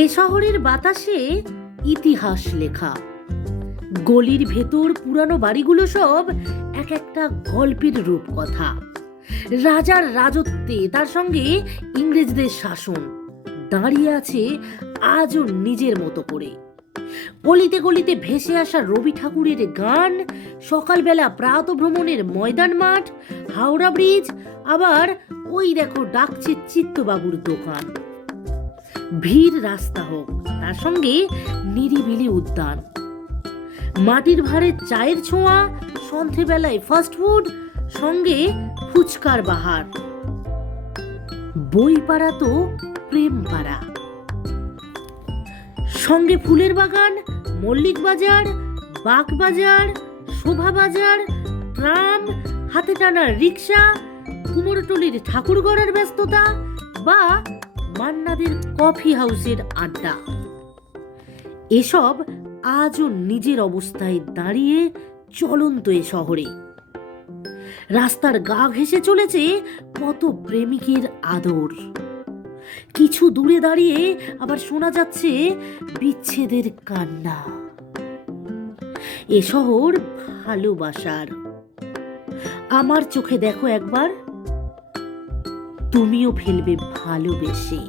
এ শহরের বাতাসে ইতিহাস লেখা। গলির ভেতর পুরানো বাড়িগুলো সব এক একটা গল্পের রূপকথা। রাজার রাজত্বে, তার সঙ্গে ইংরেজদের শাসন দাঁড়িয়ে আছে আজও নিজের মতো করে। গলিতে গলিতে ভেসে আসা রবি ঠাকুরের গান, সকালবেলা প্রাতঃভ্রমণের ময়দান মাঠ, হাওড়া ব্রিজ, আবার ওই দেখো ডাকছে চিত্তবাবুর দোকান। ভিড় রাস্তা হোক, তার সঙ্গে নিরিবিলি উদ্যান, মাটির ভাঁড়ে চায়ের ছোঁয়া, সন্ধেবেলায় ফাস্টফুড, সঙ্গে ফুচকার বাহার। বই পাড়া তো প্রেম পাড়া, সঙ্গে ফুলের বাগান, মল্লিক বাজার, বাগ বাজার, শোভা বাজার, ট্রাম, হাতে টানা রিক্সা, কুমোরটুলির ঠাকুর গড়ার ব্যস্ততা, বা মান্নাদের কফি হাউসের আড্ডা। এসব আজও নিজের অবস্থায় দাঁড়িয়ে চলন্ত এ শহরে। রাস্তার গা ঘেঁষে চলেছে কত প্রেমিকের আদর। কিছু দূরে দাঁড়িয়ে আবার শোনা যাচ্ছে বিচ্ছেদের কান্না। এ শহর ভালোবাসার। আমার চোখে দেখো একবার, তুমিও ফেলবে ভালোবেসে।